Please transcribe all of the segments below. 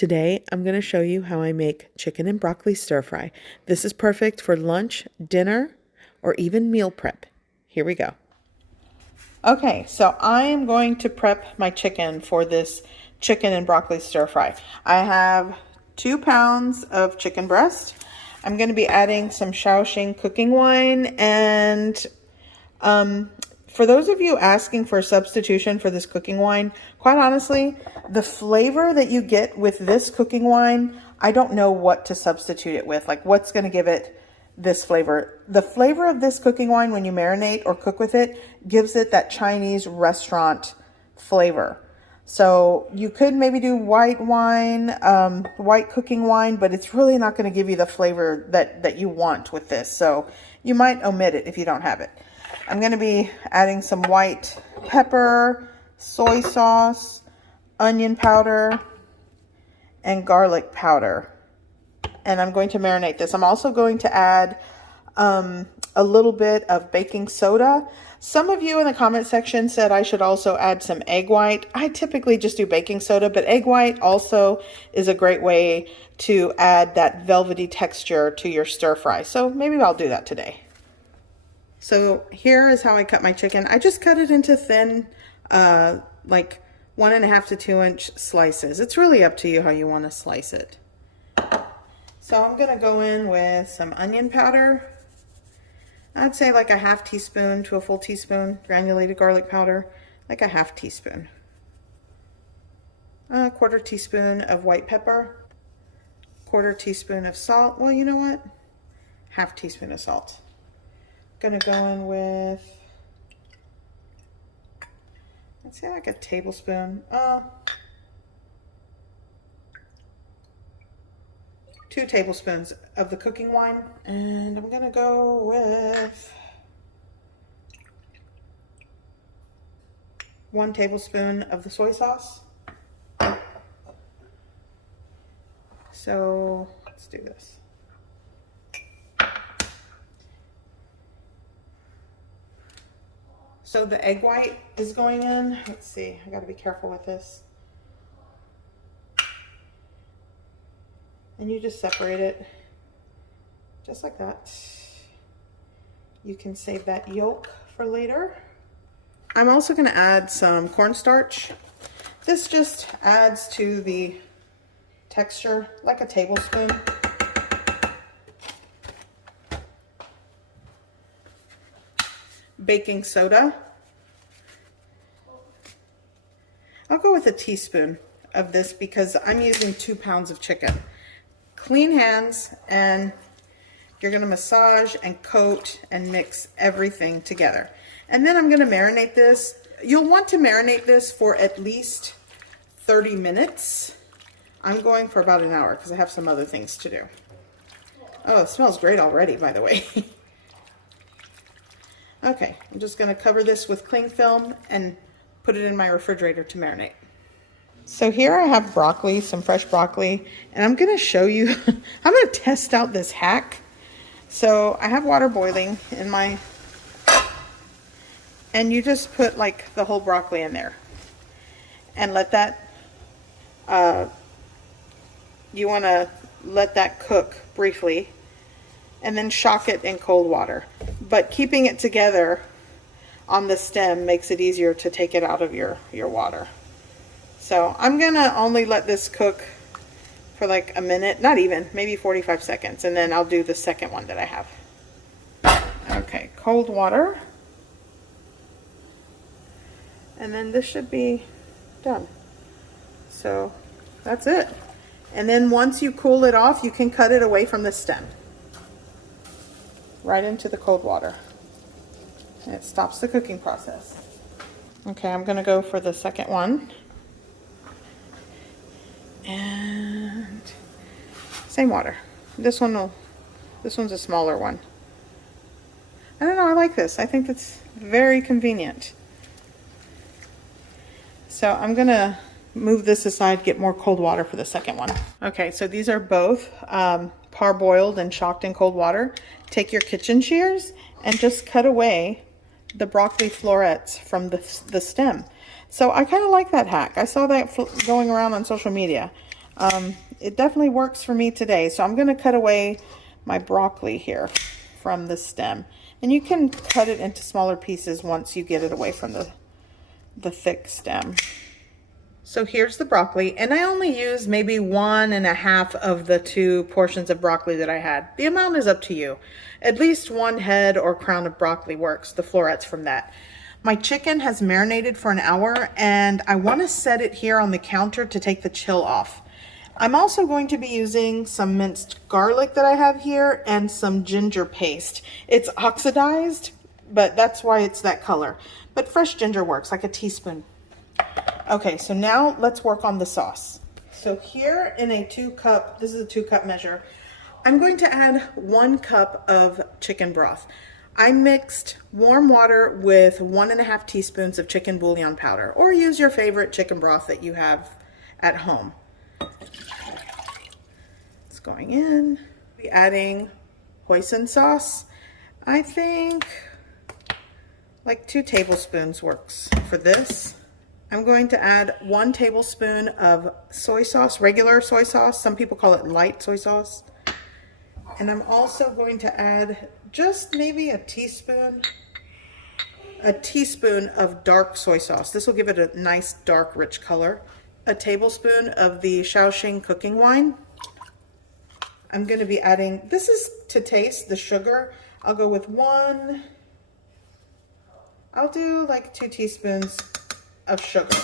Today, I'm going to show you how I make chicken and broccoli stir fry. This is perfect for lunch, dinner, or even meal prep. Here we go. Okay, so I am going to prep my chicken for this chicken and broccoli stir fry. I have 2 pounds of chicken breast. I'm going to be adding some Shaoxing cooking wine, and for those of you asking for a substitution for this cooking wine, quite honestly, the flavor that you get with this cooking wine, I don't know what to substitute it with. Like, what's going to give it this flavor? The flavor of this cooking wine, when you marinate or cook with it, gives it that Chinese restaurant flavor. So you could maybe do white wine, white cooking wine, but it's really not going to give you the flavor that you want with this. So you might omit it if you don't have it. I'm going to be adding some white pepper, soy sauce, onion powder, and garlic powder. And I'm going to marinate this. I'm also going to add a little bit of baking soda. Some of you in the comment section said I should also add some egg white. I typically just do baking soda, but egg white also is a great way to add that velvety texture to your stir fry. So maybe I'll do that today. So here is how I cut my chicken. I just cut it into thin, like 1.5 to 2 inch slices. It's really up to you how you want to slice it. So I'm going to go in with some onion powder. I'd say like a 1/2 teaspoon to a full teaspoon. Granulated garlic powder, like a 1/2 teaspoon. A 1/4 teaspoon of white pepper. 1/4 teaspoon of salt. Well, you know what? 1/2 teaspoon of salt. Gonna go in with, let's say like a tablespoon, 2 tablespoons of the cooking wine, and I'm gonna go with 1 tablespoon of the soy sauce. So let's do this. So the egg white is going in. Let's see, I gotta be careful with this. And you just separate it just like that. You can save that yolk for later. I'm also gonna add some cornstarch. This just adds to the texture, like a tablespoon. Baking soda. I'll go with a teaspoon of this because I'm using 2 pounds of chicken. Clean hands, and you're going to massage and coat and mix everything together. And then I'm going to marinate this. You'll want to marinate this for at least 30 minutes. I'm going for about an hour because I have some other things to do. Oh, it smells great already, by the way. Okay, I'm just going to cover this with cling film and put it in my refrigerator to marinate. So here I have broccoli, some fresh broccoli, and I'm going to show you, I'm going to test out this hack. So I have water boiling in my, and you just put like the whole broccoli in there and let that, you want to let that cook briefly and then shock it in cold water. But keeping it together on the stem makes it easier to take it out of your water. So I'm gonna only let this cook for like a minute, not even, maybe 45 seconds, and then I'll do the second one that I have. Okay, cold water. And then this should be done. So that's it. And then once you cool it off, you can cut it away from the stem. Right into the cold water. And it stops the cooking process. Okay, I'm gonna go for the second one. And same water. This one's a smaller one. I don't know, I like this. I think it's very convenient. So I'm gonna move this aside, get more cold water for the second one. Okay, so these are both parboiled and shocked in cold water. Take your kitchen shears and just cut away the broccoli florets from the stem. So I kind of like that hack. I saw that going around on social media. It definitely works for me today. So I'm going to cut away my broccoli here from the stem. And you can cut it into smaller pieces once you get it away from the thick stem. So here's the broccoli, and I only use maybe 1.5 of the 2 portions of broccoli that I had. The amount is up to you. At least 1 head or crown of broccoli works, the florets from that. My chicken has marinated for an hour, and I want to set it here on the counter to take the chill off. I'm also going to be using some minced garlic that I have here and some ginger paste. It's oxidized, but that's why it's that color. But fresh ginger works, like a teaspoon. Okay, so now let's work on the sauce. So here in a 2-cup, this is a 2-cup measure, I'm going to add 1 cup of chicken broth. I mixed warm water with 1.5 teaspoons of chicken bouillon powder, or use your favorite chicken broth that you have at home. It's going in. Be adding hoisin sauce. I think like 2 tablespoons works for this. I'm going to add 1 tablespoon of soy sauce, regular soy sauce. Some people call it light soy sauce. And I'm also going to add just maybe a teaspoon of dark soy sauce. This will give it a nice dark rich color. A tablespoon of the Shaoxing cooking wine. I'm going to be adding, this is to taste, the sugar. I'll go with 1, I'll do like 2 teaspoons of sugar.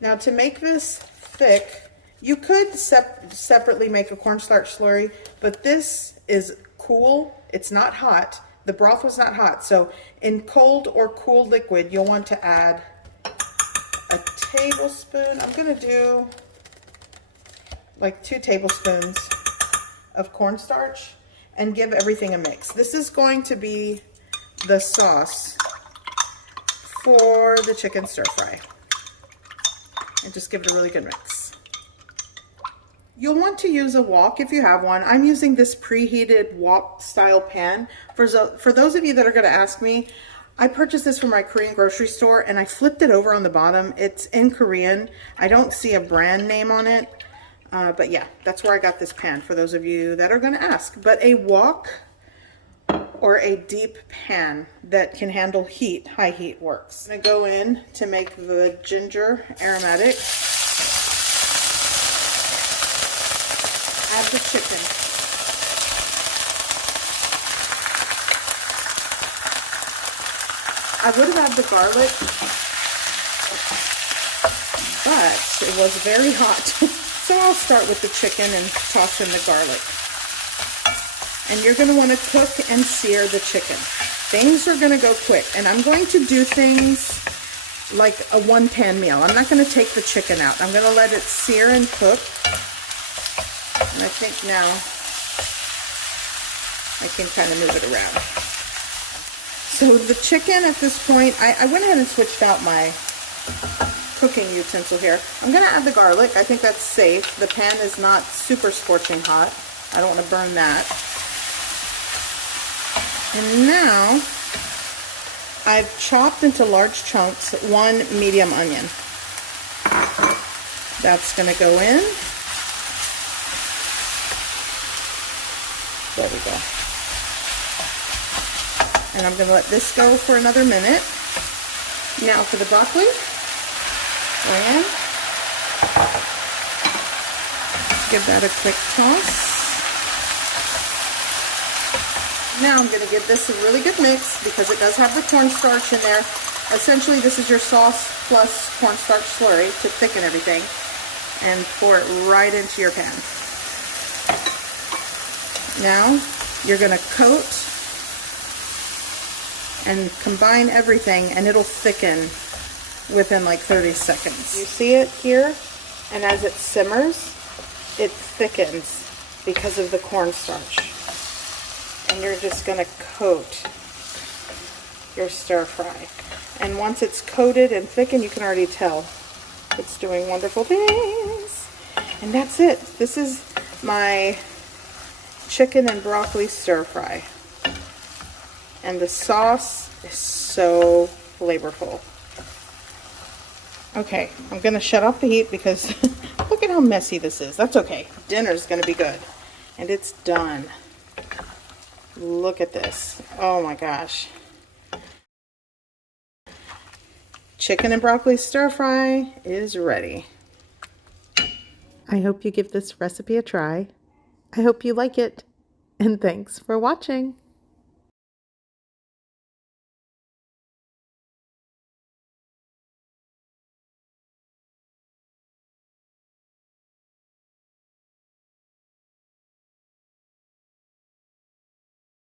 Now to make this thick, you could separately make a cornstarch slurry, but this is cool. It's not hot. The broth was not hot. So in cold or cool liquid, you'll want to add a tablespoon. I'm going to do like 2 tablespoons of cornstarch and give everything a mix. This is going to be the sauce for the chicken stir fry. And just give it a really good mix. You'll want to use a wok if you have one. I'm using this preheated wok style pan. For those of you that are going to ask me, I purchased this from my Korean grocery store and I flipped it over on the bottom. It's in Korean. I don't see a brand name on it. But yeah, that's where I got this pan for those of you that are going to ask. But a wok or a deep pan that can handle heat, high heat works. I'm going to go in to make the ginger aromatic. Add the chicken. I would have had the garlic, but it was very hot. So I'll start with the chicken and toss in the garlic. And you're going to want to cook and sear the chicken. Things are going to go quick. And I'm going to do things like a 1-pan meal. I'm not going to take the chicken out. I'm going to let it sear and cook. And I think now I can kind of move it around. So the chicken at this point, I went ahead and switched out my cooking utensil here. I'm going to add the garlic. I think that's safe. The pan is not super scorching hot. I don't want to burn that. And now I've chopped into large chunks 1 medium onion. That's going to go in. There we go. And I'm going to let this go for another minute. Now for the broccoli. Go in. Give that a quick toss. Now I'm going to give this a really good mix because it does have the cornstarch in there. Essentially, this is your sauce plus cornstarch slurry to thicken everything. And pour it right into your pan. Now you're going to coat and combine everything, and it'll thicken within like 30 seconds. You see it here, and as it simmers, it thickens because of the cornstarch. And you're just going to coat your stir fry. And once it's coated and thickened, you can already tell it's doing wonderful things. And that's it. This is my chicken and broccoli stir fry. And the sauce is so flavorful. Okay, I'm gonna shut off the heat because look at how messy this is. That's okay. Dinner's gonna be good. And it's done. Look at this. Oh my gosh. Chicken and broccoli stir fry is ready. I hope you give this recipe a try. I hope you like it. And thanks for watching.